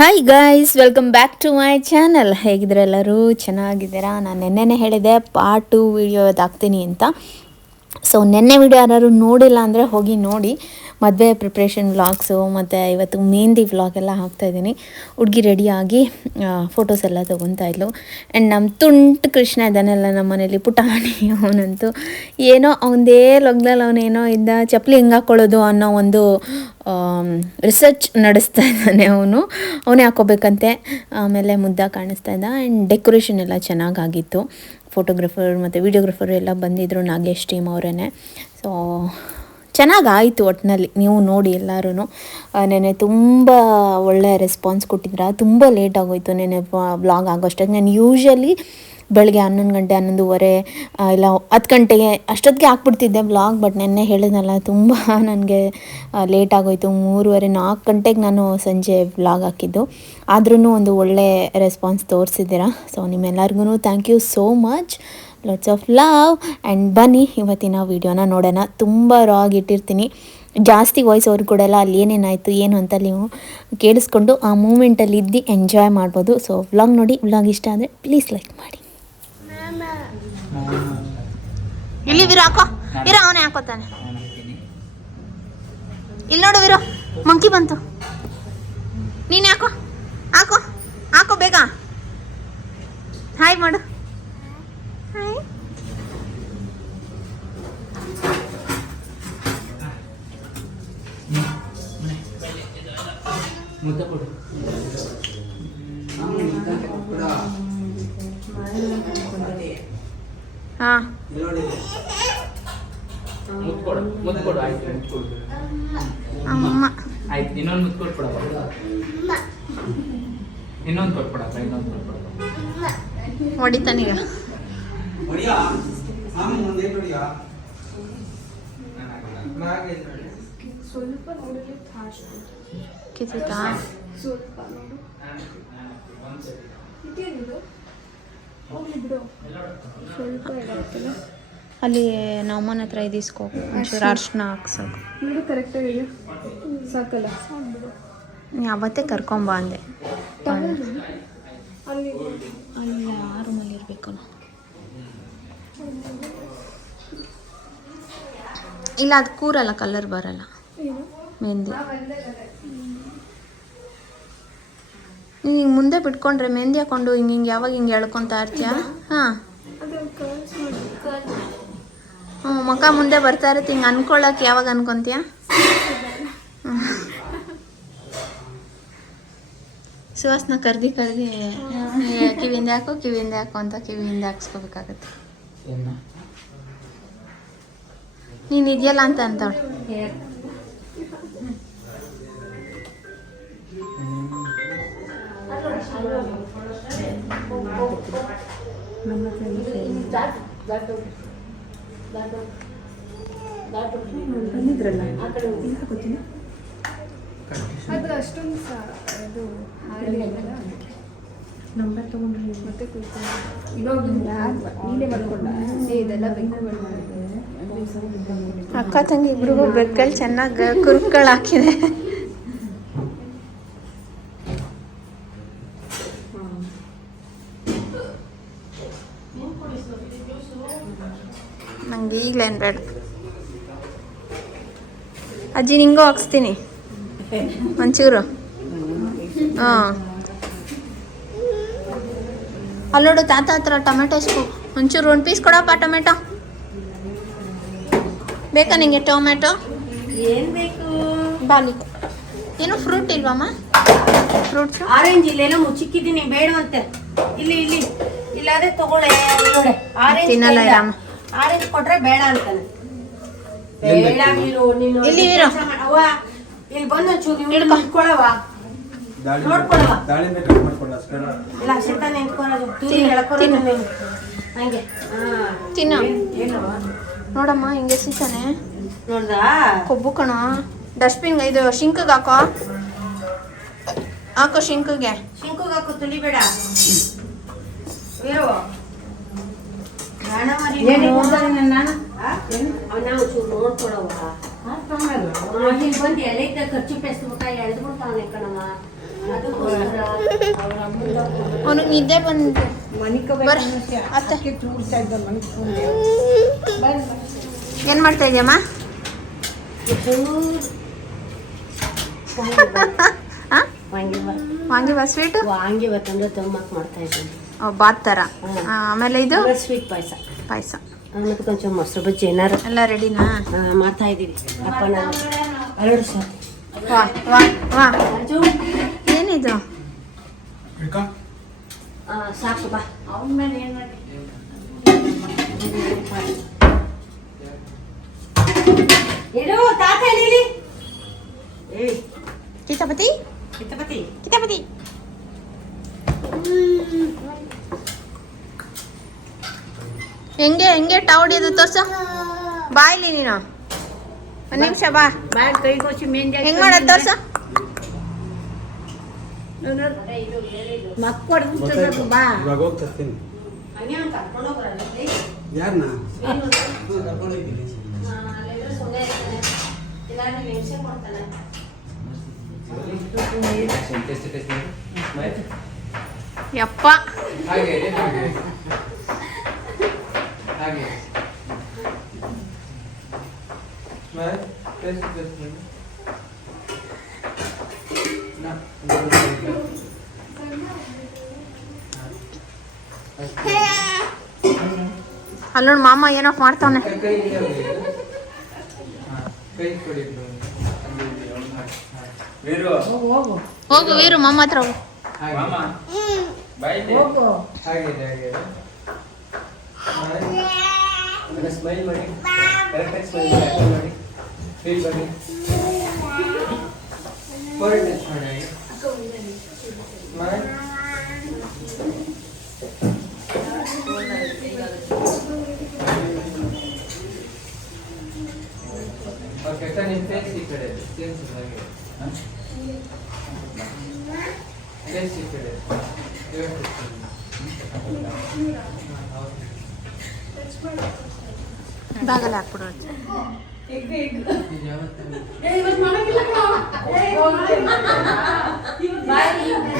Hi guys welcome back to my channel ಹೇಗಿದ್ರೆ ಎಲ್ಲರೂ? ಚೆನ್ನಾಗಿದ್ದೀರಾ? ನಾನು ನೆನ್ನೆನೇ ಹೇಳಿದೆ ಪಾರ್ಟ್ ಟು ವಿಡಿಯೋ ಅಂತ. ಸೊ ನೆನ್ನೆ ವಿಡಿಯೋ ಯಾರು ನೋಡಿಲ್ಲ ಅಂದರೆ ಹೋಗಿ ನೋಡಿ. ಮದುವೆ ಪ್ರಿಪ್ರೇಷನ್ ವ್ಲಾಗ್ಸು ಮತ್ತು ಇವತ್ತು ಮೆಹಂದಿ ವ್ಲಾಗ್ ಎಲ್ಲ ಹಾಕ್ತಾಯಿದ್ದೀನಿ ಹುಡುಗಿ ರೆಡಿಯಾಗಿ ಫೋಟೋಸ್ ಎಲ್ಲ ತೊಗೊತಾ ಇದ್ಲು. ಆ್ಯಂಡ್ ನಮ್ಮ ತುಂಟು ಕೃಷ್ಣ ಇದ್ದಾನೆಲ್ಲ ನಮ್ಮ ಮನೇಲಿ, ಪುಟಾಣಿ ಅವನಂತೂ. ಏನೋ ಅವನದೇ ಲಗ್ನಲ್ಲಿ ಅವನೇನೋ ಇದ್ದ, ಚಪ್ಪಲಿ ಹೆಂಗೆ ಹಾಕ್ಕೊಳ್ಳೋದು ಅನ್ನೋ ಒಂದು ರಿಸರ್ಚ್ ನಡೆಸ್ತಾ ಇದ್ದಾನೆ ಅವನು. ಅವನೇ ಹಾಕೋಬೇಕಂತೆ ಆಮೇಲೆ ಮುದ್ದ ಕಾಣಿಸ್ತಾ ಇದ್ದ. ಆ್ಯಂಡ್ ಡೆಕೋರೇಷನ್ ಎಲ್ಲ ಚೆನ್ನಾಗಾಗಿತ್ತು. ಫೋಟೋಗ್ರಫರ್ ಮತ್ತು ವೀಡಿಯೋಗ್ರಫರ್ ಎಲ್ಲ ಬಂದಿದ್ದರು ನಾಗೇಶ್ ಟೀಮ್ ಅವರೇ ಸೊ ಚೆನ್ನಾಗಾಯಿತು ಒಟ್ಟಿನಲ್ಲಿ ನೀವು ನೋಡಿ ಎಲ್ಲರೂ ನೆನೆ ತುಂಬ ಒಳ್ಳೆಯ ರೆಸ್ಪಾನ್ಸ್ ಕೊಟ್ಟಿದ್ರ. ತುಂಬ ಲೇಟ್ ಆಗೋಯ್ತು ನೆನೆ ಬ್ಲಾಗ್ ಆಗೋಷ್ಟಕ್ಕೆ. ನಾನು ಯೂಶ್ವಲಿ ಬೆಳಗ್ಗೆ ಹನ್ನೊಂದು ಗಂಟೆ, ಹನ್ನೊಂದುವರೆ ಇಲ್ಲ ಹತ್ತು ಗಂಟೆಗೆ ಅಷ್ಟೊತ್ತಿಗೆ ಹಾಕ್ಬಿಡ್ತಿದ್ದೆ ಬ್ಲಾಗ್ ಬಟ್ ನೆನ್ನೆ ಹೇಳಿದ್ನಲ್ಲ, ತುಂಬ ನನಗೆ ಲೇಟ್ ಆಗೋಯ್ತು. ಮೂರುವರೆ, ನಾಲ್ಕು ಗಂಟೆಗೆ ನಾನು ಸಂಜೆ ಬ್ಲಾಗ್ ಹಾಕಿದ್ದು. ಆದ್ರೂ ಒಂದು ಒಳ್ಳೆ ರೆಸ್ಪಾನ್ಸ್ ತೋರಿಸಿದ್ದೀರಾ. ಸೊ ನಿಮ್ಮೆಲ್ಲರಿಗೂ thank you so much lots of love and ಬನ್ನಿ, ಇವತ್ತಿನ ವೀಡಿಯೋನ ನೋಡೋಣ. ತುಂಬ ರಾಗ್ ಇಟ್ಟಿರ್ತೀನಿ. ಜಾಸ್ತಿ ವಾಯ್ಸ್ ಅವ್ರಿಗೆ ಕೊಡಲ್ಲ. ಅಲ್ಲಿ ಏನೇನಾಯಿತು, ಏನು ಅಂತ ನೀವು ಕೇಳಿಸ್ಕೊಂಡು ಆ ಮೂಮೆಂಟಲ್ಲಿ ಇದ್ದು ಎಂಜಾಯ್ ಮಾಡ್ಬೋದು. ಸೊ ವ್ಲಾಗ್ ನೋಡಿ ವ್ಲಾಗ್ ಇಷ್ಟ ಅಂದರೆ ಪ್ಲೀಸ್ ಲೈಕ್ ಮಾಡಿ. ಇಲ್ಲಿ ವೀರ ಹಾಕೋ. ವೀರ ಅವನೇ ಹಾಕೋತಾನೆ. ಇಲ್ಲಿ ನೋಡು ವಿರೋ. ಮಂಕಿ ಬಂತು. ನೀನು ಹಾಕೋ. ಹಾಕೋ. ಹಾಕೋ ಬೇಗ. ಹಾಯ್ ಮಾಡು. ಮುದ್ದೆ ಕೊಡು ಹಾಂ. ಮುದ್ದು ಕೊಡು ಮುದ್ದು ಕೊಡು ಆಯ್ತು ಮುದ್ದು ಕೊಡು ಅಮ್ಮ. ಆಯ್ತು ಇನ್ನೊಂದು ಮುದ್ದು ಕೊಟ್ಬಿಡಪ್ಪ ಇನ್ನೊಂದು ಕೊಟ್ಬಿಡಪ್ಪ ಇನ್ನೊಂದು ಕೊಟ್ಬಿಡಪ್ಪ. ಹೊಡಿತಾನೀಗ. ಹೊಡಿಯಾ ಮಾಮಿ ಒಂದೇ ಹೊಡಿಯಾ ಸ್ವಲ್ಪ ನೋಡಿದ್ರೆ ಫಾಸ್ಟ್ ಕಿಸಿತಾ ಸ್ವಲ್ಪ ನೋಡು. ಇದೇನಿದು? ಹೋಗ್ಲಿ ಬಿಡು. ಸ್ವಲ್ಪ ಅಲ್ಲಿ ನಮ್ಮನ ಹತ್ರ ಇದು ಇಸ್ಕೋ. ಒಂಚೂರು ಅರ್ಶಿನ ಹಾಕ್ಸೋಕು ನೋಡು ಕರೆಕ್ಟಾಗಿ ಸಾಕಲ್ಲ? ಅವತ್ತೇ ಕರ್ಕೊಂಬ ಅಂದೆ ಅಲ್ಲಿ ಅಲ್ಲಿ ಆ ರೂಮಲ್ಲಿ ಇರಬೇಕು? ಇಲ್ಲ ಅದು ಕೂರಲ್ಲ ಕಲರ್ ಬರಲ್ಲ. ಮೆಹಂದಿ. ನೀನು ಹಿಂಗೆ ಮುಂದೆ ಬಿಟ್ಕೊಂಡ್ರೆ ಮೆಹಂದಿ ಹಾಕೊಂಡು ಹಿಂಗೆ ಹಿಂಗೆ ಯಾವಾಗ ಹಿಂಗೆ ಎಳ್ಕೊತಾ ಇರ್ತೀಯ? ಹಾಂ. ಹ್ಞೂ ಮುಖ ಮುಂದೆ ಬರ್ತಾ ಇರುತ್ತೆ ಹಿಂಗೆ ಅನ್ಕೊಳ್ಳೋಕೆ ಯಾವಾಗ ಅನ್ಕೊತೀಯ? ಸುವಾಸನ ಕರ್ದಿ ಕರ್ದಿ ಕಿವಿಯಿಂದ ಹಾಕು ಕಿವಿಯಿಂದ ಹಾಕು ಅಂತ ಕಿವಿಯಿಂದ ಹಾಕ್ಸ್ಕೋಬೇಕಾಗತ್ತೆ. ನೀನು ಇದೆಯಲ್ಲ ಅಂತ ಅಂತವಳು ಅದು ಅಷ್ಟೊಂದು ಸಹ ಇದು ನಂಬರ್ ತಗೊಂಡ್ರೆ ಮತ್ತೆ ಇವಾಗ ನೀನೇ ಇದೆಲ್ಲ ಅಕ್ಕ ತಂಗಿ ಇಬ್ರಿಗೂ ಬೆಕ್ಕಲ್ಲಿ ಚೆನ್ನಾಗಿ ಕುರುಕ್ಗಳು ಹಾಕಿದೆ. ನಂಗೆ ಈಗಲೇನು ಬೇಡ. ಅಜ್ಜಿ ನಿಂಗೂ ಹಾಕ್ಸ್ತೀನಿ. ಒಂಚೂರು. ಹಾಂ. ಅಲ್ಲಿ ನೋಡು ತಾತ ಹತ್ರ ಟೊಮೆಟೊ ಸ್ಕೂ ಒಂಚೂರು ಒಂದು ಪೀಸ್ ಕೊಡಪ್ಪ ಟೊಮೆಟೊ. ಬೇಕಾ ನಿಂಗೆ ಟೊಮೆಟೊ? ಏನು ಬೇಕು? ಬಾಲಿ ಏನು ಫ್ರೂಟ್ ಇಲ್ವಮ್ಮ? ಫ್ರೂಟ್ಸ್ ಆರೆಂಜ್ ಇಲ್ಲೇನೋ ಮುಚ್ಚಿಕ್ಕಿದ್ದೀನಿ ಬೇಡವಂತೆ. ಇಲ್ಲಿ ಇಲ್ಲಿ. ಇಲ್ಲಾದ್ರೆ ತಗೊಳ್ಳೆ ನೋಡಿ. ಆರೆಂಜ್ ತಿನ್ನಲ್ಲ ಇರಮ್ಮ. ಆರೆಂಜ್ ಕೊಟ್ರೆ ಬೇಡ ಅಂತಾನೆ. ಬೇಡ ನೀನು ನೀನು ಇಲ್ಲಿ ಇಲ್ಲಿ ಬಂದು ಚೂರು ನೀವು ದಾಳಿಂಬೆ ಕಟ್ ಮಾಡ್ಕೊಳ್ಳ ಇಲ್ಲ ಶೆತ ಎಳ್ಕೊಳ್ಳೋದು ನೀನು. ಹಂಗೆ. ತಿನ್ನು. ನೋಡಮ್ಮ ಹಿಂಗೆ ಎಸಿತಾನೆ. ನೋಡ್ದಾ? ಕೊಬ್ಬು ಕಣ. ಡಸ್ಟ್ಬಿನ್ ಇದು ಶಿಂಕಗೆ ಹಾಕೋ. ಹಾಕೋ ಶಿಂಕಗೆ. ಶಿಂಕಗೆ ಹಾಕು ತುಳಿಬೇಡ ನೋಡ್ಕೊಳವ್ವ. ಇಲ್ಲಿ ಬಂದು ಎಲೆ ಖರ್ಚು ಪೆಸ್ಬಿಟ್ಟ ಎಳ್ದ್ಬಿಡ್ತಾವನೆ ಕಣವ ಅವನಿಗೆ ನಿದ್ದೆ ಬಂದು ಏನು ಮಾಡ್ತಾ ಇದೆಯಮ್ಮ ಹಾಂ ವಾಂಗಿಬಾತ್ ಸ್ವೀಟು ವಾಂಗಿಬಾತ್ ಅಂದ್ರೆ ತೊಂಬಕ್ ಮಾಡ್ತಾ ಇದ್ದೀನಿ ಬಾತ್ ಥರ ಆಮೇಲೆ ಇದು? ಸ್ವೀಟ್ ಪಾಯಸ. ಪಾಯಸ ಮತ್ತೆ ಕೊಂಚ ಮೊಸರು ಬಜ್ಜಿ ಏನಾರು. ಎಲ್ಲ ರೆಡಿನಾ? ಮಾಡ್ತಾ ಇದ್ದೀವಿ ಅಪ್ಪ ನಾನು ಎರಡು ಸರ್. ವಾ ವಾ ವಾ. ಏನಿದು? ಆ, ಸಾಕು ಬಾ. ಇಡು ತಾತ ಎಳೀಲಿ. ಏ ಕಿತಾಪತಿ? ಕಿತ್ತಪತಿ ಕಿತಾಪತಿ. ಹೆಂಗೆ ಹೆಂಗೆ ಟೌಡಿ ಅದು ತೋರ್ಸು? ಬಾಯ್ಲಿ ಇಲ್ಲಿ ನೀನು. ಒಂದು ನಿಮಿಷ ಬಾ. ಬ್ಯಾಗ್ ಕೈಗೋಸಿ ಮೇನ್ ಹೆಂಗ್ ಮಾಡೋದು ತೋರ್ಸು? ಮಕ್ಕಳು ಬಾ ಇವಾಗ ಹೋಗಿ ತರ್ತೀನಿ ಯಾರನ್ನ ಯಪ್ಪ. ಹಾಗೆ ಹಾಗೆ. ಟೆಸ್ಟ್ ಅಲ್ಲಿ ನೋಡಿ ಮಾಮ ಏನೋ ಮಾಡ್ತಾವನೆ ಕೈ ಕೈ ಇದೆ ಅವ್ರಿಗೆ. ಹಾ, ಕೈ ಕೊಡಿ bro. ಅಲ್ಲಿ ಇದೆ, ಅವ್ನು ಮಾಮ ಏನೋ ಮಾಡ್ತಾನೆ ಹೋಗು ವೀರು. ಮಾಮ ಹತ್ರ ಹೋಗು. ಮಾಡಿ. ಕರೆಕ್ಟಾಗಿ ಸ್ಮೈಲ್ ಮಾಡಿ ಫೀಲ್ ಮಾಡಿ ಫೋರ್ ಟಚ್ ಮಾಡಿ ಹಾಗೆ ಸ್ಮೈಲ್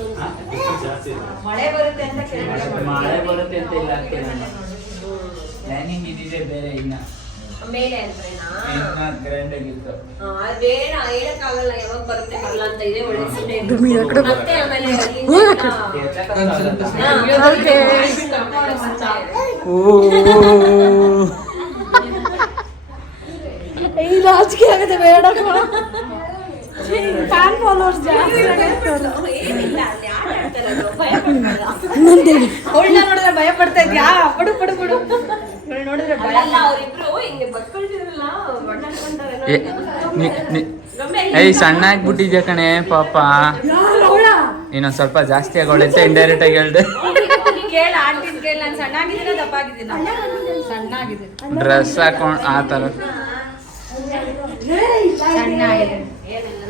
ನಿಮ್ಮ ಫೇಸ್ ಈ ಕಡೆ ಫೇಸ್ ಹಾಗೆ ಫೇಸ್ ಈ ಕಡೆ ಇವಾಗ ಬ್ಯಾಗಲ್ಲಿ ಹಾಕ್ಬಿಡು ಮುಂದೆ ಕೂದಿಂದ ಹಾಕ್ಬಿಡು. ಮಳೆ ಬರುತ್ತೆ ಅಂತ ಮಳೆ ಬರುತ್ತೆ ಅಂತ ಇಲ್ಲ ಅದಕ್ಕೆ ಪ್ಲಾನಿಂಗ್ ಇದಿದೆ ಬೇರೆ ಇನ್ನ ಮೇಲೆ ಅಂದ್ರೇನಾ ಇನ್ನ ಗ್ರ್ಯಾಂಡ್ ಆಗಿತ್ತು ಅದೇನ ಹೇಳಕ್ಕಾಗಲ್ಲ ಯಾವಾಗ ಬರುತ್ತೆ ಬರಲ್ಲ ಅಂತ ಇದೆ ಒಳ್ಳೆ ಸುಮ್ನೆ ಇರು. ಮತ್ತೆ ಆಮೇಲೆ ಅಲ್ಲಿಂದ ರಾಜಕೀಯ ಆಗುತ್ತೆ ಬೇಡ ಫ್ಯಾನ್ ಫಾಲೋವರ್ಸ್ ಜಾಸ್ತಿ ಏನಿಲ್ಲ, ಅಲ್ಲಿ ಆಟ ಆಡ್ತಾರೆ ಅವಳನ್ನ ನೋಡಿದ್ರೆ ಭಯ ಪಡ್ತಾ ಇದ್ಯಾ? ಪಡು ಪಡು ಪಡು. ನೋಡಿದ್ರೆ ಭಯ ಅಲ್ಲ ಅವ್ರಿಬ್ರು ಹಿಂಗೆ ಏಯ್ ಸಣ್ಣ ಆಗ್ಬಿಟ್ಟಿದ್ಯಾ ಕಣೆ ಪಾಪ. ಯಾರು ಅವಳ? ಇನ್ನೊಂದ್ ಸ್ವಲ್ಪ ಜಾಸ್ತಿ ಆಗೋಳೆ ಅಂತ ಇಂಡೈರೆಕ್ಟ್ ಆಗಿ ಹೇಳ್ದೆ. ಕೇಳ ಆಂಟಿನ ಕೇಳ ನಾನು ಸಣ್ಣಾಗಿದ್ದೀನ ದಪ್ಪಾಗಿದ್ದೀನ ಸಣ್ಣಾಗಿದೆ ಡ್ರೆಸ್ ಹಾಕೊಂಡ್ ಆ ತರ. ಸಣ್ಣಾಗಿದೆ ಏನಿಲ್ಲ,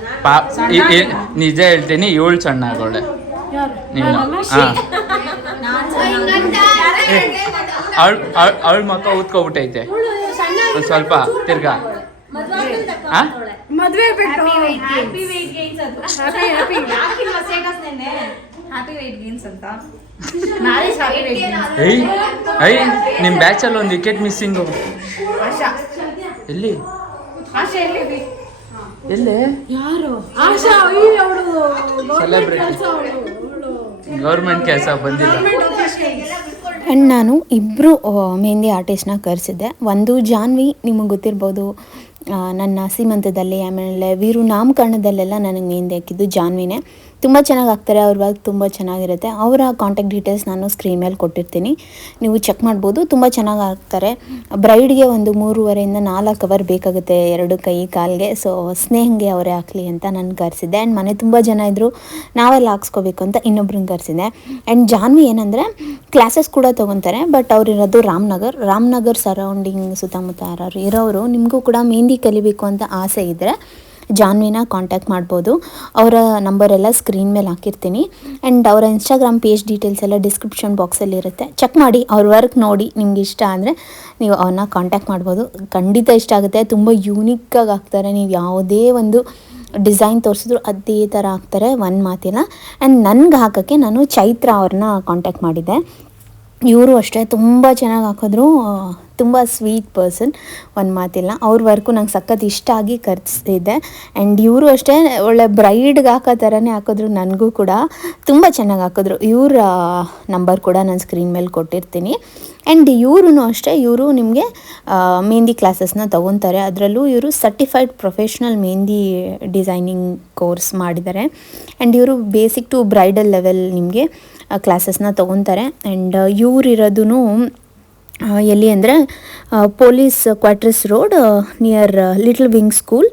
ಈ- ಈ- ನಿಜ ಹೇಳ್ತೀನಿ ಇವಳು ಸಣ್ಣ ಆಗೋಳೆ ನೀನು. ಹಾ ಅವಳ ಅವಳ ಮಕ್ಕ ಊದ್ಕೊಬಿಟ್ಟೈತೆ. ಒಂದ್ ಸ್ವಲ್ಪ ತಿರ್ಗಾ. ಆ? ಮದ್ವೆ ಬಿಟ್ಟು Happy. ಹ್ಯಾಪಿ ಗೇನ್ಸ್ ಅಂತ. ನಾಳೆ ಹ್ಯಾಪಿ ಗೇನ್ಸ್ ನಿಮ್ ಬ್ಯಾಚಲ್ಲಿ ಒಂದು ವಿಕೆಟ್ ಮಿಸ್ಸಿಂಗು ಆಶಾ. ಎಲ್ಲಿ? ಆಶಾ ಎಲ್ಲಿ? ಎಲ್ಲಿ? ಯಾರು? ಆಶಾ ಅವಳು Celebrity. ಗೌರ್ಮೆಂಟ್ ಕೆಲಸ ಬಂದಿಲ್ಲ. ಆ್ಯಂಡ್ ನಾನು ಇಬ್ಬರು ಮೆಹಂದಿ ಆರ್ಟಿಸ್ಟ್ನ ಕರೆಸಿದ್ದೆ. ಒಂದು ಜಾನ್ವಿ ನಿಮಗೆ ಗೊತ್ತಿರ್ಬೋದು ನನ್ನ ಸೀಮಂತದಲ್ಲಿ, ಆಮೇಲೆ ವೀರು ನಾಮಕರಣದಲ್ಲೆಲ್ಲ ನನಗೆ ಮೆಹಂದಿ ಹಾಕಿದ್ದು ಜಾನ್ವಿನೇ. ತುಂಬ ಚೆನ್ನಾಗಿ ಹಾಕ್ತಾರೆ ಅವ್ರ ವರ್ಕ್ ತುಂಬ ಚೆನ್ನಾಗಿರುತ್ತೆ. ಅವರ ಕಾಂಟ್ಯಾಕ್ಟ್ ಡೀಟೇಲ್ಸ್ ನಾನು ಸ್ಕ್ರೀನ್ ಮೇಲೆ ಕೊಟ್ಟಿರ್ತೀನಿ. ನೀವು ಚೆಕ್ ಮಾಡ್ಬೋದು, ತುಂಬ ಚೆನ್ನಾಗಿ ಹಾಕ್ತಾರೆ ಬ್ರೈಡ್ಗೆ ಒಂದು ಮೂರುವರೆಯಿಂದ ನಾಲ್ಕು ಅವರ್ ಬೇಕಾಗುತ್ತೆ, ಎರಡು ಕೈ, ಕಾಲಿಗೆ. ಸೊ ಸ್ನೇಹಂಗೆ ಅವರೇ ಹಾಕಲಿ ಅಂತ ನಾನು ಕರೆಸಿದ್ದೆ. ಆ್ಯಂಡ್ ಮನೆ ತುಂಬ ಜನ ಇದ್ದರು ನಾವೆಲ್ಲ ಹಾಕ್ಸ್ಕೋಬೇಕು ಅಂತ ಇನ್ನೊಬ್ರನ್ನ ಕರೆಸಿದ್ದೆ. ಆ್ಯಂಡ್ ಜಾನ್ವಿ ಏನಂದರೆ ಕ್ಲಾಸಸ್ ಕೂಡ ತೊಗೊತಾರೆ ಬಟ್ ಅವರಿರೋದು ರಾಮನಗರ್. ರಾಮನಗರ್ ಸರೌಂಡಿಂಗ್ ಸುತ್ತಮುತ್ತ ಯಾರು ಇರೋರು, ನಿಮಗೂ ಕೂಡ ಮೆಹಂದಿ ಕಲಿಬೇಕು ಅಂತ ಆಸೆ ಇದ್ದರೆ ಜಾನ್ವಿನ ಕಾಂಟ್ಯಾಕ್ಟ್ ಮಾಡ್ಬೋದು. ಅವರ ನಂಬರೆಲ್ಲ ಸ್ಕ್ರೀನ್ ಮೇಲೆ ಹಾಕಿರ್ತೀನಿ. ಆ್ಯಂಡ್ ಅವರ ಇನ್ಸ್ಟಾಗ್ರಾಮ್ ಪೇಜ್ ಡೀಟೇಲ್ಸ್ ಎಲ್ಲ ಡಿಸ್ಕ್ರಿಪ್ಷನ್ ಬಾಕ್ಸಲ್ಲಿರುತ್ತೆ ಚೆಕ್ ಮಾಡಿ, ಅವ್ರ ವರ್ಕ್ ನೋಡಿ ನಿಮ್ಗೆ ಇಷ್ಟ ಅಂದರೆ ನೀವು ಅವ್ರನ್ನ ಕಾಂಟ್ಯಾಕ್ಟ್ ಮಾಡ್ಬೋದು. ಖಂಡಿತ ಇಷ್ಟ ಆಗುತ್ತೆ. ತುಂಬ ಯೂನಿಕ್ಕಾಗಿ ಹಾಕ್ತಾರೆ. ನೀವು ಯಾವುದೇ ಒಂದು ಡಿಸೈನ್ ತೋರಿಸಿದ್ರು ಅದೇ ಥರ ಹಾಕ್ತಾರೆ. ಒಂದು ಮಾತಿಲ್ಲ. ಆ್ಯಂಡ್ ನನಗೆ ಹಾಕೋಕ್ಕೆ ನಾನು ಚೈತ್ರ ಅವ್ರನ್ನ ಕಾಂಟ್ಯಾಕ್ಟ್ ಮಾಡಿದ್ದೆ. ಇವರು ಅಷ್ಟೇ ತುಂಬ ಚೆನ್ನಾಗಿ ಹಾಕಿದ್ರು ತುಂಬ ಸ್ವೀಟ್ ಪರ್ಸನ್ ಒಂದು ಮಾತಿಲ್ಲ. ಅವ್ರ ವರ್ಕು ನಂಗೆ ಸಖತ್ ಇಷ್ಟ ಆಗಿ ಕರ್ಸಿದ್ದೆ ಆ್ಯಂಡ್ ಇವರು ಅಷ್ಟೇ ಒಳ್ಳೆ ಬ್ರೈಡ್ಗೆ ಹಾಕೋ ಥರನೇ ಹಾಕಿದ್ರು, ನನಗೂ ಕೂಡ. ತುಂಬ ಚೆನ್ನಾಗಿ ಹಾಕಿದ್ರು. ಇವ್ರ ನಂಬರ್ ಕೂಡ ನಾನು ಸ್ಕ್ರೀನ್ ಮೇಲೆ ಕೊಟ್ಟಿರ್ತೀನಿ. ಆ್ಯಂಡ್ ಇವ್ರೂ ಅಷ್ಟೇ, ಇವರು ನಿಮಗೆ ಮೆಹಂದಿ ಕ್ಲಾಸಸ್ನ ತೊಗೊತಾರೆ. ಅದರಲ್ಲೂ ಇವರು certified professional mehndi designing course ಮಾಡಿದ್ದಾರೆ. ಆ್ಯಂಡ್ ಇವರು ಬೇಸಿಕ್ ಟು ಬ್ರೈಡಲ್ ಲೆವೆಲ್ ನಿಮಗೆ ಕ್ಲಾಸಸ್ನ ತೊಗೊತಾರೆ. ಆ್ಯಂಡ್ ಇವರಿರೋದು ಎಲ್ಲಿ ಅಂದರೆ police quarters road near little wing school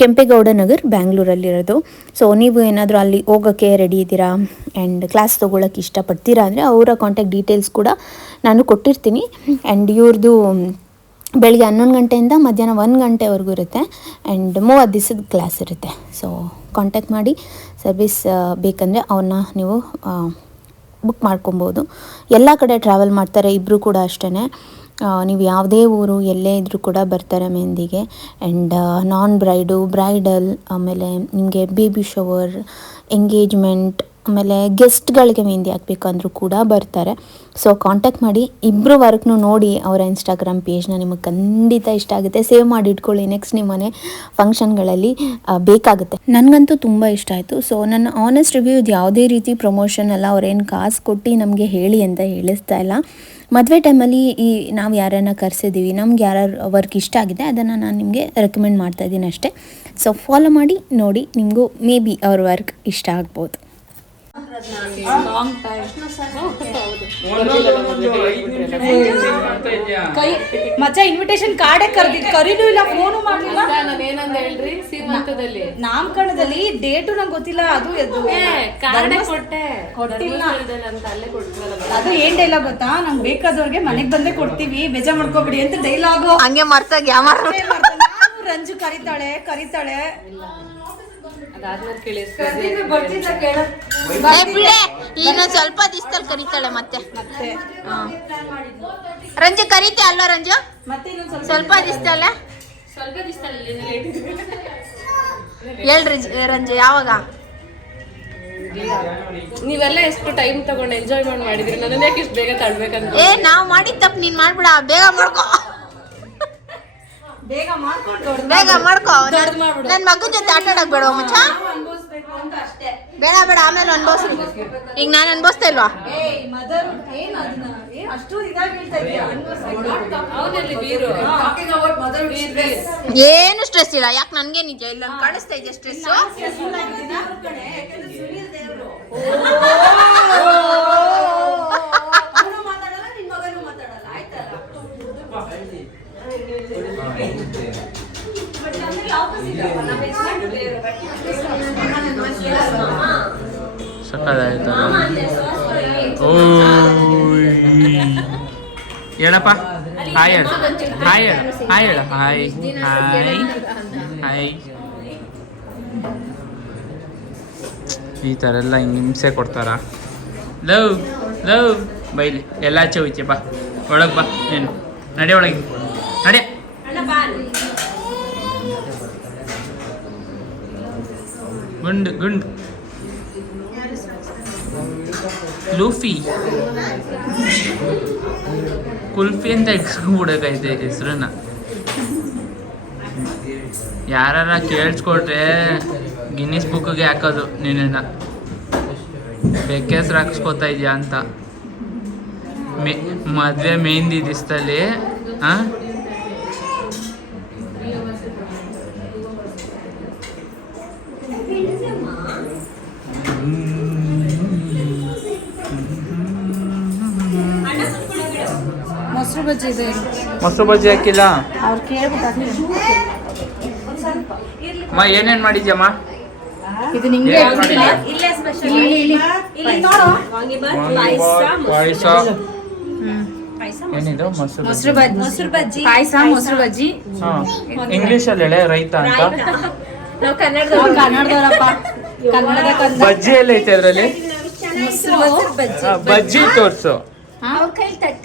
Kempegowda Nagar, ಬ್ಯಾಂಗ್ಳೂರಲ್ಲಿರೋದು. So ನೀವು ಏನಾದರೂ ಅಲ್ಲಿ ಹೋಗೋಕ್ಕೆ ರೆಡಿ ಇದ್ದೀರಾ? ಆ್ಯಂಡ್ ಕ್ಲಾಸ್ ತೊಗೊಳಕ್ಕೆ ಇಷ್ಟಪಡ್ತೀರಾ? ಅಂದರೆ ಅವರ ಕಾಂಟ್ಯಾಕ್ಟ್ ಡೀಟೇಲ್ಸ್ ಕೂಡ ನಾನು ಕೊಟ್ಟಿರ್ತೀನಿ. ಆ್ಯಂಡ್ ಇವ್ರದ್ದು ಬೆಳಿಗ್ಗೆ ಹನ್ನೊಂದು ಗಂಟೆಯಿಂದ ಮಧ್ಯಾಹ್ನ ಒಂದು ಗಂಟೆವರೆಗೂ ಇರುತ್ತೆ. ಆ್ಯಂಡ್ ಮೂವತ್ತು ದಿವಸದ ಕ್ಲಾಸ್ ಇರುತ್ತೆ. ಸೊ ಕಾಂಟ್ಯಾಕ್ಟ್ ಮಾಡಿ ಸರ್ವಿಸ್ ಬೇಕಂದರೆ ಅವನ್ನ ನೀವು ಬುಕ್ ಮಾಡ್ಕೊಬೋದು. ಎಲ್ಲ ಕಡೆ ಟ್ರಾವೆಲ್ ಮಾಡ್ತಾರೆ ಇಬ್ಬರು ಕೂಡ ಅಷ್ಟೇ ನೀವು ಯಾವುದೇ ಊರು, ಎಲ್ಲೇ ಇದ್ದರೂ ಕೂಡ ಬರ್ತಾರೆ ಮೆಹಂದಿಗೆ. ಆ್ಯಂಡ್ ನಾನ್ ಬ್ರೈಡು ಬ್ರೈಡಲ್ ಆಮೇಲೆ ನಿಮಗೆ ಬೇಬಿ ಶವರ್ ಎಂಗೇಜ್ಮೆಂಟ್ ಆಮೇಲೆ ಗೆಸ್ಟ್ಗಳಿಗೆ ಮೆಹಂದಿ ಹಾಕ್ಬೇಕಂದ್ರೂ ಕೂಡ ಬರ್ತಾರೆ. ಸೊ ಕಾಂಟ್ಯಾಕ್ಟ್ ಮಾಡಿ ಇಬ್ಬರು ವರ್ಕ್ನು ನೋಡಿ ಅವರ ಇನ್ಸ್ಟಾಗ್ರಾಮ್ ಪೇಜ್ನ ನಿಮಗೆ ಖಂಡಿತ ಇಷ್ಟ ಆಗುತ್ತೆ. ಸೇವ್ ಮಾಡಿ ಇಟ್ಕೊಳ್ಳಿ ನೆಕ್ಸ್ಟ್ ನಿಮ್ಮ ಮನೆ ಫಂಕ್ಷನ್ಗಳಲ್ಲಿ ಬೇಕಾಗುತ್ತೆ. ನನಗಂತೂ ತುಂಬ ಇಷ್ಟ ಆಯಿತು. ಸೊ ನನ್ನ ಆನೆಸ್ಟ್ ರಿವ್ಯೂ ಇದು ಯಾವುದೇ ರೀತಿ ಪ್ರಮೋಷನ್ ಅಲ್ಲ ಅವ್ರೇನು ಕಾಸು ಕೊಟ್ಟು ನಮಗೆ ಹೇಳಿ ಅಂತ ಹೇಳಿಸ್ತಾ ಇಲ್ಲ. ಮದುವೆ ಟೈಮಲ್ಲಿ ಈ ನಾವು ಯಾರನ್ನ ಕರೆಸಿದ್ದೀವಿ ನಮ್ಗೆ ಯಾರು ವರ್ಕ್ ಇಷ್ಟ ಆಗಿದೆ, ಅದನ್ನು ನಾನು ನಿಮಗೆ ರೆಕಮೆಂಡ್ ಮಾಡ್ತಾ ಇದ್ದೀನಿ ಅಷ್ಟೇ. ಸೊ ಫಾಲೋ ಮಾಡಿ ನೋಡಿ, ನಿಮಗೂ ಮೇ ಬಿ ಅವ್ರ ವರ್ಕ್ ಇಷ್ಟ ಆಗ್ಬೋದು. ಕೈ ಮಚ್ಚ ಇನ್ವಿಟೇಷನ್ ಕಾರ್ಡೇ ಕರ್ದಿ ಕರೀನೂ ಇಲ್ಲ ಫೋನು ಮಾಡಲಿಲ್ಲ. ನಾನು ಏನಂದ ಹೇಳ್ರಿ? ಸೀಮಂತದಲ್ಲಿ ನಾಮಕರಣದಲ್ಲಿ ಡೇಟು ನಂಗೆ ಗೊತ್ತಿಲ್ಲ ಅದು ಎದ್ದು ಕಾರ್ಡ್ ಕೊಟ್ಟೆ. ಕೊಟ್ಟಿಲ್ಲ. ಅದು ಏನ್ ಡೈಲಾಗ್ ಗೊತ್ತಾ? ನಂಗೆ ಬೇಕಾದವ್ರಿಗೆ ಮನೆಗೆ ಬಂದೇ ಕೊಡ್ತೀವಿ ಬೇಜಾರ್ ಮಾಡ್ಕೋಬಿಡಿ ಅಂತ ಡೈಲಾಗು ಹಂಗೆ ಮರ್ತಾಗ ಯಾವ ರಂಜು ಕರಿತಾಳೆ ಕರಿತಾಳೆ. ಅದಾದ್ಮೇಲೆ ಇನ್ನೊಂದು ಸ್ವಲ್ಪ ದಿವಸದಲ್ಲಿ ಕರೀತಾಳೆ ಮತ್ತೆ. ರಂಜು ಕರೀತೆ ಅಲ್ವಾ ರಂಜು? ಸ್ವಲ್ಪ ಸ್ವಲ್ಪ ದಿವಸದಲ್ಲ? ಹೇಳ್ರಿ ರಂಜು ಯಾವಾಗ? ನೀವೆಲ್ಲ ಎಷ್ಟು ಟೈಮ್ ತಗೊಂಡು ಎಂಜಾಯ್ಮೆಂಟ್ ಮಾಡಿದ್ರಿ? ನನ್ನ ಯಾಕೆ ಇಷ್ಟು ಬೇಗ ತಡ್ಬೇಕಂತ ಏ ನಾವು ಮಾಡಿದ ತಪ್ಪು ನೀನ್ ಮಾಡ್ಬಿಡ ಬೇಗ ಮಾಡ್ಕೋ. ಬೇಗ ಮಾಡ್ಕೊಂಡು ಬೇಗ ಮಾಡ್ಕೋ ನನ್ನ ಮಗನ ಜೊತೆ ಆಟ ಆಡಕ್ ಬೇಡ ಮಚ್ಚ. ಅನ್ಭವಿಸ್ಬೇಕು ಅಂತ ಅಷ್ಟೇ. ಬೇಡ ಬೇಡ ಆಮೇಲೆ ಅನ್ಭವಿಸ್ರಿ ಈಗ ನಾನು ಅನ್ಭವಿಸ್ತಾ ಇಲ್ವಾ? ಮದರ್ ಏನ್ ಅದನ್ನ? ಏನ್ ಇದಾಗಿ ಹೇಳ್ತಾ ಇದೀಯ ಅನ್ಭವಿಸ್ಬೇಕು. ಅವನಲ್ಲಿ ಬೀರು. ಏನು ಸ್ಟ್ರೆಸ್ ಇಲ್ಲ. ಯಾಕೆ ನನ್ಗೆ ನಿಜ? ಇಲ್ಲ ಕಾಣಿಸ್ತಾ ಇದೆ ಸ್ಟ್ರೆಸ್ ಸಕ್ಕದಾಯ್ತಲ್ಲ ಓ ಹೇಳಪ್ಪ. ಹಾಯ್ ಹೇಳು. ಹಾಯ್ ಹೇಳು. ಹಾಯ್ ಹೇಳು. ಹಾಯ್ ಹಾಯ್ ಹಾಯ್ ಈ ಥರ ಎಲ್ಲ ಹಿಂಗೆ ಹಿಂಸೆ ಕೊಡ್ತಾರ? Love love. ಬೈಲಿ. ಎಲ್ಲ ಆಚೆ ಹೋಯ್ತೆ ಬಾ. ಒಳಗೆ ಬಾ. ಏನು ನಡೆ ಒಳಗೆ ನಡೆ ಗುಂಡು ಗುಂಡು. ಲೂಫಿ. ಕುಲ್ಫಿ ಅಂತ ಇಟ್ಸ್ಕೊಂಡ್ಬಿಡಕೈತೆ ಹೆಸ್ರನ್ನ. ಯಾರ ಕೇಳಿಸ್ಕೊಟ್ರೆ ಗಿನ್ನಿಸ್ ಬುಕ್ಗೆ ಹಾಕೋದು ನಿನ್ನ ಬೆಕ್ಕೆಸ್ರು ಹಾಕ್ಸ್ಕೊತಾ ಇದೆಯಾ ಅಂತ. ಮೇ ಮದುವೆ ಮೆಹಂದಿ ದಿಸ್ತಲ್ಲಿ ಹಾಂ ಬಜ್ಜಿ ಇದೆ. ಮೊಸರು ಬಜ್ಜಿ ಹಾಕಿಲ್ಲ? ಅವ್ರು ಅಮ್ಮ ಏನೇನ್ ಮಾಡಿದ್ಯಮ್ಮ? ಇದು ನಿಂಗೆ ಪಾಯಸ. ಏನಿದು? ಮೊಸರು ಮೊಸರು ಬಜ್ಜಿ. ಮೊಸರು ಬಜ್ಜಿ ಪಾಯಸ ಮೊಸರು ಬಜ್ಜಿ ಹಾ. ಇಂಗ್ಲಿಷ್ ಅಲ್ಲಿ ಹೇಳೆ ರೈತ ಅಂತ? ನಾವು ಕನ್ನಡದವರಪ್ಪ. ಕನ್ನಡದ ಕನ್ನಡ ಬಜ್ಜಿ ಎಲ್ಲ ಐತೆ ಅದ್ರಲ್ಲಿ? ಬಜ್ಜಿ ತೋರ್ಸು.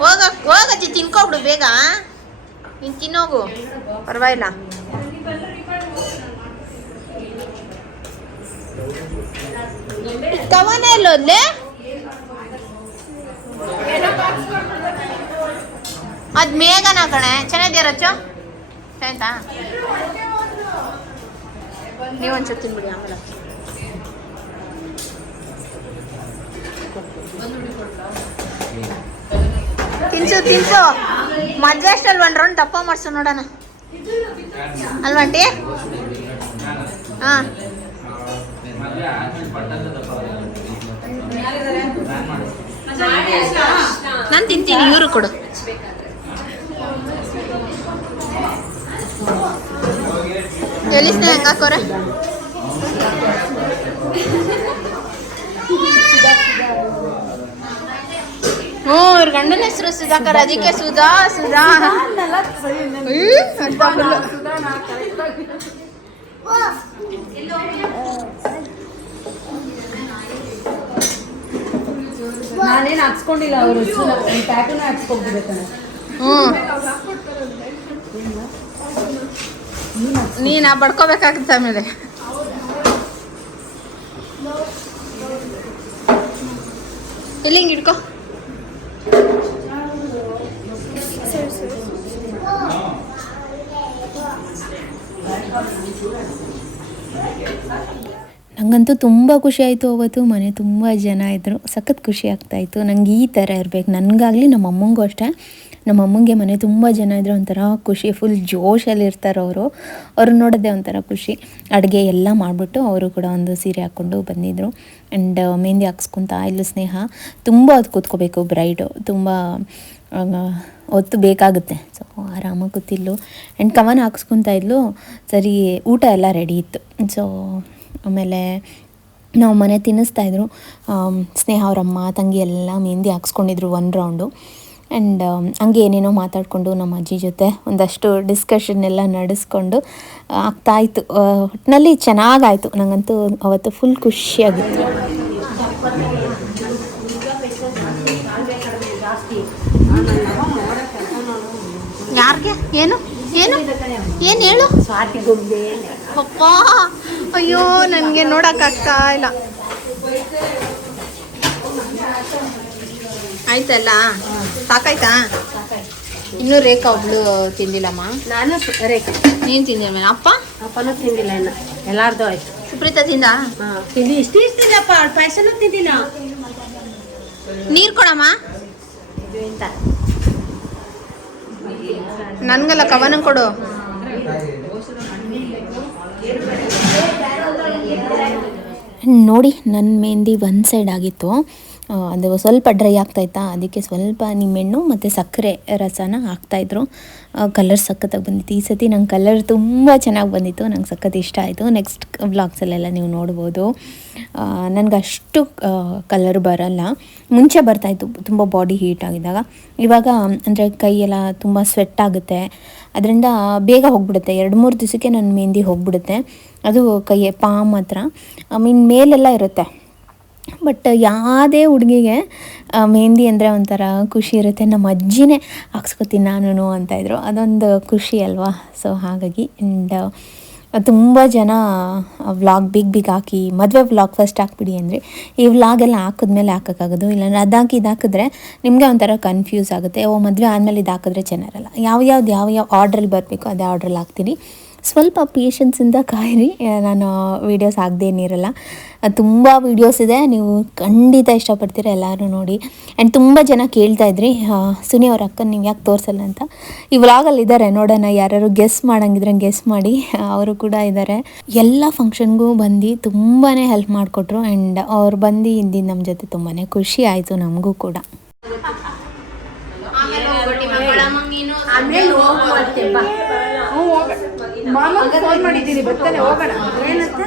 ಹೋಗ ಹೋಗಜ್ಜಿ ತಿನ್ಕೊಬಿಡು ಬೇಗ. ನೀನು ತಿನ್ನೋಗು. ಪರವಾಗಿಲ್ಲ. ಕವನ ಎಲ್ಲೋದ್ಲೆ ಅದ್ ಮೇಘನ ಕಣೆ. ಚೆನ್ನಾಗಿದ್ಯಾ ರಚ್ಚು? ಆಯ್ತಾ ನೀವೊಂದ್ಸತಿ ತಿನ್ಬಿಡಿ ಆಮೇಲೆ ತಿನ್ಸು ತಿನ್ಸು. ಮದ್ವೆ ಅಷ್ಟು ಒಂದ್ ರೌಂಡ್ ದಪ್ಪ ಮಾಡ್ಸು ನೋಡೋಣ. ಅಲ್ವಂಟಿ ಹಾ. ನಾನು ತಿಂತೀನಿ, ಇವರು ಕೊಡು. ಎಲ್ಲಿ ಹೆಂಗೆ ಹೆಂಗಾಕೋರೆ ಹ್ಞೂ ಇವ್ರ ಗಂಡನ ಹೆಸರು ಸುಧಾಕರ್ ಅದಕ್ಕೆ ಸುಧಾ ಸುಧಾ. ನಾನೇನು ಹಾಕ್ಸ್ಕೊಂಡಿಲ್ಲ ಅವರು ಟ್ಯಾಟೂನ ಹಾಕ್ಸ್ಕೊಬಿಡ್ಬೇಕಣ್ಣ ನೀನು ಬಡ್ಕೋಬೇಕಾಗುತ್ತೆ ಆಮೇಲೆ. ಇಲ್ಲಿ ಹಿಂಗೆ ಇಟ್ಕೋ ನನಗಂತೂ ತುಂಬ ಖುಷಿ ಆಯಿತು ಅವತ್ತು. ಮನೆ ತುಂಬ ಜನ ಇದ್ದರು ಸಖತ್ ಖುಷಿ ಆಗ್ತಾಯಿತ್ತು ನಂಗೆ ಈ ಥರ ಇರಬೇಕು. ನನಗಾಗಲಿ ನಮ್ಮ ಅಮ್ಮಂಗೂ ಅಷ್ಟೇ. ನಮ್ಮ ಅಮ್ಮಂಗೆ ಮನೆ ತುಂಬ ಜನ ಇದ್ದರೆ ಒಂಥರ ಖುಷಿ ಫುಲ್ ಜೋಶಲ್ಲಿ ಇರ್ತಾರೆ ಅವರು ಅವ್ರು ನೋಡೋದೇ ಒಂಥರ ಖುಷಿ. ಅಡುಗೆ ಎಲ್ಲ ಮಾಡಿಬಿಟ್ಟು ಅವರು ಕೂಡ ಒಂದು ಸೀರೆ ಹಾಕ್ಕೊಂಡು ಬಂದಿದ್ದರು ಆ್ಯಂಡ್ ಮೆಹಂದಿ ಹಾಕ್ಸ್ಕೊತಾ, ಇಲ್ಲ ಸ್ನೇಹ. ತುಂಬ ಹೊತ್ತು ಕೂತ್ಕೋಬೇಕು ಬ್ರೈಡು ತುಂಬ ಹೊತ್ತು ಬೇಕಾಗುತ್ತೆ. ಸೊ ಆರಾಮಾಗಿ ಕೂತಿಲ್ಲು ಆ್ಯಂಡ್ ಕವನ್ ಹಾಕ್ಸ್ಕೊತಾ ಇದ್ಲು. ಸರಿ, ಊಟ ಎಲ್ಲ ರೆಡಿ ಇತ್ತು. ಸೊ ಆಮೇಲೆ ನಾವು ಮನೆ ತಿನ್ನಿಸ್ತಾಯಿದ್ರು ಸ್ನೇಹ ಅವರಮ್ಮ, ತಂಗಿ ಎಲ್ಲ ಮೆಹಂದಿ ಹಾಕ್ಸ್ಕೊಂಡಿದ್ರು ಒನ್ ರೌಂಡು ಆ್ಯಂಡ್ ಹಂಗೆ ಏನೇನೋ ಮಾತಾಡಿಕೊಂಡು ನಮ್ಮ ಅಜ್ಜಿ ಜೊತೆ ಒಂದಷ್ಟು ಡಿಸ್ಕಷನ್ ಎಲ್ಲ ನಡೆಸ್ಕೊಂಡು ಆಗ್ತಾಯಿತ್ತು ಒಟ್ಟಿನಲ್ಲಿ ಚೆನ್ನಾಗಾಯಿತು. ನನಗಂತೂ ಅವತ್ತು ಫುಲ್ ಖುಷಿಯಾಗಿತ್ತು. ಯಾರಿಗೆ? ಏನು? ಏನು? ಏನು ಹೇಳು? ಅಪ್ಪ! ಅಯ್ಯೋ, ನನಗೆ ನೋಡೋಕ್ಕಾಗ್ತಾ ಇಲ್ಲ. ಆಯ್ತಲ್ಲ? ಸಾಕಾಯ್ತಾ? ಇನ್ನೂ ರೇಖಾ ಒಬ್ಳು ತಿಂದಿಲ್ಲಮ್ಮ. ನಾನು ರೇಖಾ. ನೀನು ತಿಂದಿಲ್ಲ ಅಪ್ಪ? ಅಪ್ಪನೂ ತಿಂದಿಲ್ಲ ಇನ್ನು. ಎಲ್ಲಾರ್ದು ಆಯ್ತು. ಸುಪ್ರೀತಾ ತಿಂದ? ಹಾಂ ತಿಂದಿ. ಇಷ್ಟು ಇಷ್ಟಿಲ್ಲಪ್ಪ ಪಾಯಸನೂ ತಿಂದಿಲ್ಲ. ನೀರು ಕೊಡಮ್ಮ. ನನ್ಗಲ್ಲ ಕವನ ಕೊಡು. ನೋಡಿ ನನ್ನ ಮೆಹಂದಿ ಒಂದು ಸೈಡ್ ಆಗಿತ್ತು. ಅದು ಸ್ವಲ್ಪ ಡ್ರೈ ಆಗ್ತಾಯಿತ್ತಾ ಅದಕ್ಕೆ ಸ್ವಲ್ಪ ನಿಮ್ಮೆಣ್ಣು ಮತ್ತು ಸಕ್ಕರೆ ರಸನ ಹಾಕ್ತಾಯಿದ್ರು. ಕಲರ್ ಸಖತ್ತಾಗಿ ಬಂದಿತ್ತು. ಈ ಸತಿ ನಂಗೆ ಕಲರ್ ತುಂಬ ಚೆನ್ನಾಗಿ ಬಂದಿತ್ತು. ನಂಗೆ ಸಖತ್ ಇಷ್ಟ ಆಯಿತು. ನೆಕ್ಸ್ಟ್ ವ್ಲಾಗ್ಸಲ್ಲೆಲ್ಲ ನೀವು ನೋಡ್ಬೋದು. ನನಗೆ ಅಷ್ಟು ಕಲರ್ ಬರಲ್ಲ. ಮುಂಚೆ ಬರ್ತಾಯಿತ್ತು. ತುಂಬ ಬಾಡಿ ಹೀಟ್ ಆಗಿದ್ದಾಗ. ಇವಾಗ, ಅಂದರೆ ಕೈಯೆಲ್ಲ ತುಂಬ ಸ್ವೆಟ್ ಆಗುತ್ತೆ. ಅದರಿಂದ ಬೇಗ ಹೋಗ್ಬಿಡುತ್ತೆ. ಎರಡು, ಮೂರು ದಿವಸಕ್ಕೆ ನನ್ನ ಮೆಹಂದಿ ಹೋಗ್ಬಿಡುತ್ತೆ. ಅದು ಕೈಯ ಪಾಮ್ ಹತ್ರ. ಐ ಮೀನ್ ಮೇಲೆಲ್ಲ ಇರುತ್ತೆ. ಬಟ್ ಯಾವುದೇ ಹುಡುಗಿಗೆ ಮೆಹಂದಿ ಅಂದರೆ ಒಂಥರ ಖುಷಿ ಇರುತ್ತೆ. ನಮ್ಮ ಅಜ್ಜಿನೇ ಹಾಕ್ಸ್ಕೊತೀನಿ ನಾನು ಅಂತ ಇದ್ರು. ಅದೊಂದು ಖುಷಿ ಅಲ್ವಾ? ಸೊ ಹಾಗಾಗಿ ಆ್ಯಂಡ್ ತುಂಬ ಜನ ವ್ಲಾಗ್ ಬಿಗ್ ಬಿಗ್ ಹಾಕಿ, ಮದುವೆ ವ್ಲಾಗ್ ಫಸ್ಟ್ ಹಾಕ್ಬಿಡಿ ಅಂದರೆ, ಈ ವ್ಲಾಗ್ ಎಲ್ಲ ಹಾಕಿದ್ಮೇಲೆ ಹಾಕೋಕ್ಕಾಗೋದು. ಇಲ್ಲಾಂದ್ರೆ ಅದಾಕಿ ಹಾಕಿ ಇದು ಹಾಕಿದ್ರೆ ನಿಮಗೆ ಒಂಥರ ಕನ್ಫ್ಯೂಸ್ ಆಗುತ್ತೆ. ಓ, ಮದುವೆ ಆದಮೇಲೆ ಇದು ಹಾಕಿದ್ರೆ ಚೆನ್ನಾಗಿರಲ್ಲ. ಯಾವ ಯಾವ್ದು ಯಾವ ಯಾವ ಆರ್ಡ್ರಲ್ಲಿ ಬರಬೇಕು ಅದೇ ಆರ್ಡ್ರಲ್ಲಿ ಹಾಕ್ತೀನಿ. ಸ್ವಲ್ಪ ಪೇಷನ್ಸಿಂದ ಕಾಯಿರಿ. ನಾನು ವೀಡಿಯೋಸ್ ಆಗದೇ ಏನಿರಲ್ಲ ತುಂಬ ವೀಡಿಯೋಸ್ ಇದೆ. ನೀವು ಖಂಡಿತ ಇಷ್ಟಪಡ್ತೀರ ಎಲ್ಲರೂ ನೋಡಿ. ಆ್ಯಂಡ್ ತುಂಬ ಜನ ಕೇಳ್ತಾ ಇದ್ರಿ. ಸುನಿ ಅವ್ರ ಅಕ್ಕನ ನೀವು ಯಾಕೆ ತೋರಿಸಲ್ಲ ಅಂತ. ಈ ವ್ಲಾಗಲ್ಲಿ ಇದ್ದಾರೆ ನೋಡೋಣ. ಯಾರು ಗೆಸ್ ಮಾಡೋಂಗಿದ್ರೆ ಗೆಸ್ ಮಾಡಿ. ಅವರು ಕೂಡ ಇದ್ದಾರೆ ಎಲ್ಲ ಫಂಕ್ಷನ್ಗೂ ಬಂದು ತುಂಬಾ ಹೆಲ್ಪ್ ಮಾಡಿಕೊಟ್ರು. ಆ್ಯಂಡ್ ಅವ್ರು ಬಂದು ಇದ್ದು ನಮ್ಮ ಜೊತೆ ತುಂಬಾ ಖುಷಿ ಆಯಿತು ನಮಗೂ ಕೂಡ. ಆಮೇಲೆ ಹೋಗ್ಬಿಡ್ತೀವಿ ಬಾ. ಮಾಮ ಫೋನ್ ಮಾಡಿದ್ದೀನಿ ಬರ್ತಾನೆ ಹೋಗೋಣ. ಏನಂತ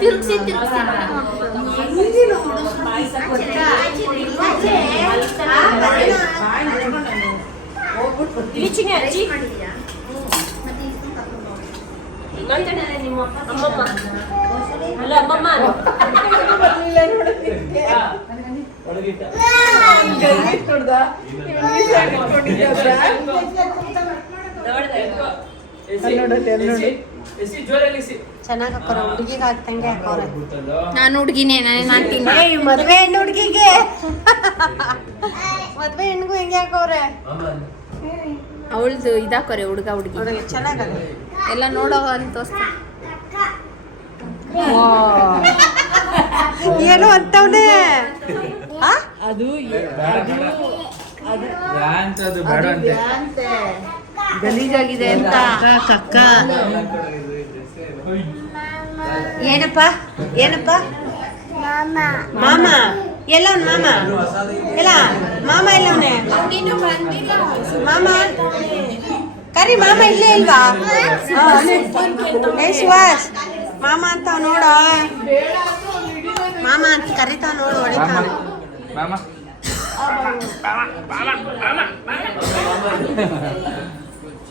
ತಿರುಗಿಸಿ ತಿರುಗಿಸಿ. ಚೆನ್ನಾಗಿ ಹಾಕೋರ ಹುಡುಗಿಗೆ ಹಾಕ್ತಂಗೆ ಹಾಕೋರೆ ನಾನು ಹುಡುಗಿನೇ ನಾನು ಮದ್ವೆ ಹೆಣ್ಣು ಹುಡುಗಿಗೆ. ಮದ್ವೆ ಹೆಣ್ಣಿಗೂ ಹೆಂಗೆ ಹಾಕೋರೆ? ಅವಳದು ಇದಾಕೋರೆ ಹುಡುಗ ಹುಡುಗಿ. ಹುಡುಗಿ ಚೆನ್ನಾಗದ ಎಲ್ಲ ನೋಡೋ ಅಂತ ತೋರಿಸ್ತಾ. ಏನು ಅಂತವನೇ. ಅದು ಅಂತೆ. ಗಲೀಜಾಗಿದೆ ಅಂತ. ಕಕ್ಕ ಏನಪ್ಪ? ಏನಪ್ಪ? ಮಾಮ. ಎಲ್ಲವನ್ ಮಾಮ? ಎಲ್ಲ ಮಾಮ ಎಲ್ಲವನೆ? ಮಾಮ? ಕರಿ ಮಾಮ ಇಲ್ಲೇ ಇಲ್ವಾ? ಸುಹಾಸ್ ಮಾಮ ಅಂತ ನೋಡ. ಮಾಮ ಅಂತ ಕರಿತಾವ ನೋಡು ಹೊಡಿತಾವ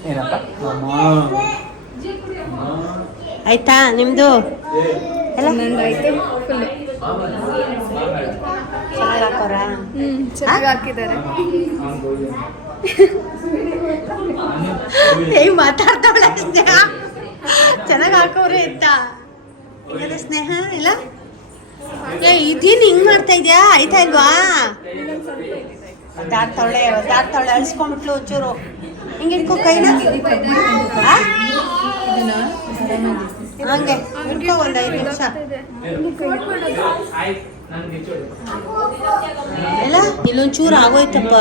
ಏನಪ್ಪ ಆಯ್ತಾ ನಿಮ್ದು? ಎಲ್ಲ? ಚೆನ್ನಾಗಿ ಹಾಕೋರಾ ಚೆನ್ನಾಗಿ ಹಾಕಿದ್ದಾರೆ. ಮಾತಾಡ್ತಾವಳೆ ಸ್ನೇಹ. ಚೆನ್ನಾಗಿ ಹಾಕೋರೆ ಅಂತ. ಸ್ನೇಹ ಇಲ್ಲ ಏ ಇದೇನು ಹಿಂಗ್ ಮಾಡ್ತಾ ಇದ್ಯಾ? ಆಯ್ತಾ ಇಲ್ವಾ? ಒದ್ದಾಡ್ತಾವಳೆ ಒದ್ದಾಡ್ತಾವಳೆ ಅಳ್ಸ್ಕೊಂಡ್ಬಿಟ್ಲು ಒಂಚೂರು. ಹಿಂಗೆ ಇಟ್ಕೋ ಕೈನ? ಹಂಗೆ ಇಟ್ಕೋ ಒಂದು ಐದು ನಿಮಿಷ. ಎಲ್ಲ? ಇಲ್ಲೊಂಚೂರು ಆಗೋಯ್ತಪ್ಪ.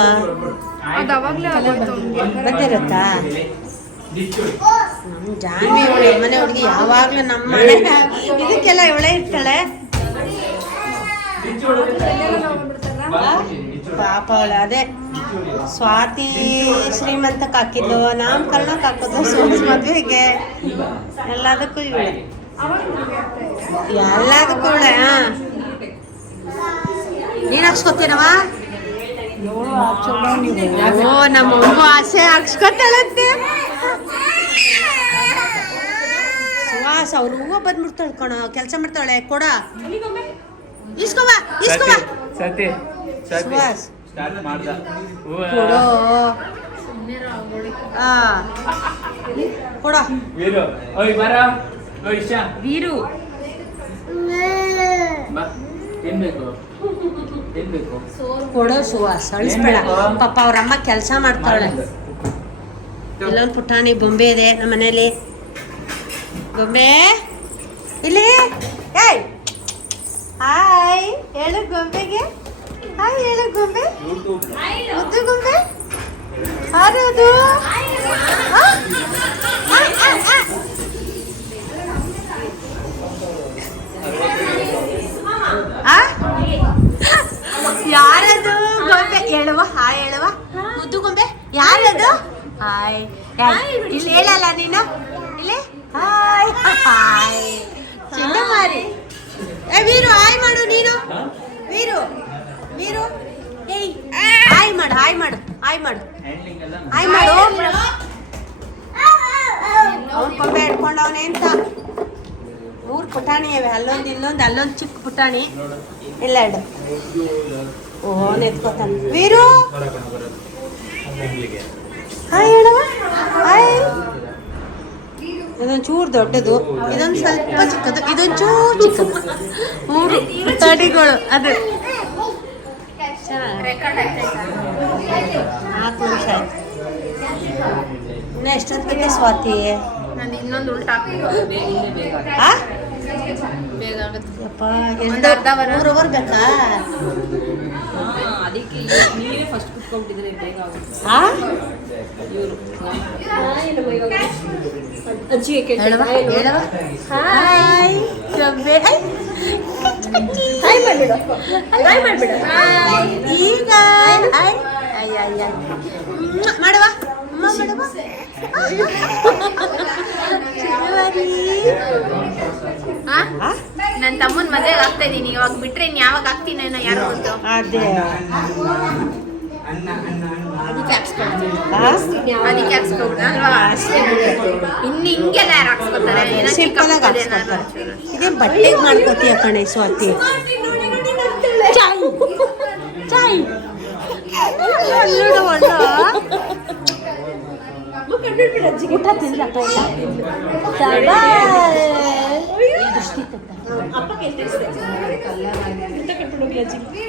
ಗೊತ್ತಿರುತ್ತಾ ನಮ್ಮ ಇವಳೆ ಮನೆ ಹುಡುಗಿ ಯಾವಾಗ್ಲೂ ನಮ್ಮ ಮನೆ. ಇದಕ್ಕೆಲ್ಲ ಇವಳೆ ಇರ್ತಾಳೆ? ಡಿಚ್ಚು ಪಾಪ ಅವಳೆ ಅದೇ. ಸ್ವಾತಿ ಶ್ರೀಮಂತಕ್ಕೆ ಹಾಕಿದ್ದು ನಾಮಕರಣಕ್ಕೆ ಹಾಕೋದು ಸೋಸ್ ಮದುವೆಗೆ. ಎಲ್ಲದಕ್ಕೂ ಇವಳೆ. ಎಲ್ಲದಕ್ಕೂ ಇವಳೆ, ಹಾ. ನೀನು ಹಾಕ್ಸ್ಕೊತೀನವ ಓ, ನಮ್ಮ ಅಮ್ಮ ಆಸೆ ಹಾಕ್ಸ್ಕೊತಾಳಂತೆ. ಸುಹಾಸ್ ಅವ್ರ ಹೂವು ಬಂದ್ಬಿಡ್ತಾಳೆ ಕಣ. ಕೆಲಸ ಮಾಡ್ತಾಳೆ, ಕೊಡ. ಇಸ್ಕೊಬ ಇಸ್ಕೊಬ. ಸತಿ ಸತಿ. ಸುಹಾಸ್ ಸ್ಟಾರ್ಟ್ ಮಾಡ್ದ. ಕೊಡು. ಆ. ಕೊಡ. ವೀರು. ಓಯ್ ಬರ. ಓಯ್ ಇಶಾ ವೀರು. ಬಾ. ಏನ್ ಬೇಕು ಏನ್ ಬೇಕು ಕೊಡೋ ಸುಹಾಸ್ ಅಳಿಸ್ಬೇಡ. ಪಾಪ ಅವ್ರ ಅಮ್ಮ ಕೆಲಸ ಮಾಡ್ತಾಳೆ ಇಲ್ಲೊಂದು ಪುಟಾಣಿ ಬೊಂಬೆ ಇದೆ ನಮ್ಮ ಮನೇಲಿ ಬೊಂಬೆ. ಇಲ್ಲಿ. ಏಯ್. ಹಾಯ್ ಹೇಳು ಗೊಂಬೆಗೆ. ಹಾಯ್ ಹೇಳು ಗೊಂಬೆ. ಮುದ್ದು ಗೊಂಬೆ. ಯಾರದು ಯಾರದು ಗೊಂಬೆ? ಹೇಳುವ ಹಾಯ್ ಹೇಳುವ. ಮುದ್ದು ಗೊಂಬೆ. ಯಾರದು? ಹಾಯ್ ಇಲ್ಲಿ ಹೇಳಲ್ಲ ನೀನು? ಇಲ್ಲಿ? ಹಾಯ್ ಹಾಯ್ ಚಂಡಮಾರಿ ಏ ವೀರು ಹಾಯ್ ಮಾಡು ನೀನು. ವೀರು ವೀರು ಏ ಹಾಯ್ ಮಾಡು ಹಾಯ್ ಮಾಡು ಹಾಯ್ ಮಾಡು. ಹಾಯ್ ಮಾಡು. ಅವ್ನು ಕೊಂಬೆ ಹಿಡ್ಕೊಂಡವನೆ ಅಂತ. ಮೂರು ಪುಟಾಣಿ ಇವೆ ಅಲ್ಲೊಂದು ಇಲ್ಲೊಂದು ಅಲ್ಲೊಂದು ಚಿಕ್ಕ ಪುಟಾಣಿ. ಇಲ್ಲ ಎರಡು ಓ ನೆತ್ಕೋತಾನೆ. ವೀರು. ಹಾಯ್ ಹೇಳವ ಹಾಯ್. ಇದೊಂದು ಚೂರು ದೊಡ್ಡದು ಇದೊಂದು ಸ್ವಲ್ಪ ಚಿಕ್ಕದು ಇದೊಂದು ಚೂರು ಚಿಕ್ಕದು. ಮೂರು ತಡಿಗಳು ಅದು. ನಾಲ್ಕು ನಿಮಿಷ ಆಯ್ತು. ಇನ್ನು ಎಷ್ಟೊತ್ತಿಗೆ ಸ್ವಾತಿ. ನಾನು ಇನ್ನೊಂದು ಉಲ್ಟಾ. ಮೂರು ಅವರ್ ಬೇಕಾ? ಅದಕ್ಕೆ ನೀವೇ ಫಸ್ಟ್ ಕುತ್ಕೊಂಡ್ಬಿಟ್ಟಿದ್ರೆ ಬೇಗ ಆಗುತ್ತೆ. ಹೇಳವ ಹಾಯ್ ಹಾಯ್ ಮಾಡ್ಬಿಡು. ಹಾಯ್ ಮಾಡ್ಬಿಡು. ಈಗ ಹಾಯ್ ಅಯ್ಯ ಅಯ್ಯ ಮಾಡುವ? ಅಮ್ಮ ಮಾಡುವ? ನನ್ನ ತಮ್ಮನ ಮದುವೆ ಆಗ್ತಾ ಇದೀನಿ. ಇವಾಗ ಬಿಟ್ರೆ ಇನ್ ಯಾವಾಗ ಆಗ್ತೀನೋ ಯಾರು ಗೊತ್ತು? ಅದೇ. ಅದಕ್ಕೆ ಹಾಕ್ಸ್ಕೊಳ್ತೀನಿ ಆ? ಅದಕ್ಕೆ ಹಾಕ್ಸ್ಕೊಬಿಡ ಅಲ್ವಾ ಇನ್ನು ಹಿಂಗೆಲ್ಲ ಯಾರು ಹಾಕ್ಸ್ಕೊತಾರೆ ಏನೋ ಚಿಕ್ಕ ಸಿಂಪಲ್ ಆಗಿ ಮಕ್ಕಳು ಏನಾದ್ರು ಹಾಕ್ಸ್ಕೊತಾರೆ ಇದೇ ಬಟ್ಟೆಗೆ ಮಾಡ್ಕೋತೀಯ ಕಣೆ ಸ್ವಾತಿ ಚಾಯ್ ಚಾಯ್ ಅಲ್ಲೋಡು ಒಳ್ಳ. ಊಟ ತಿನ್ಲಪ್ಪ ಇಲ್ಲ ಅಪ್ಪ ಕೇಳ್ತಿರ್ತಾರೆ ಊಟ ಕಟ್ಬಿಡೋಗಿ ಅಜ್ಜಿಗೆ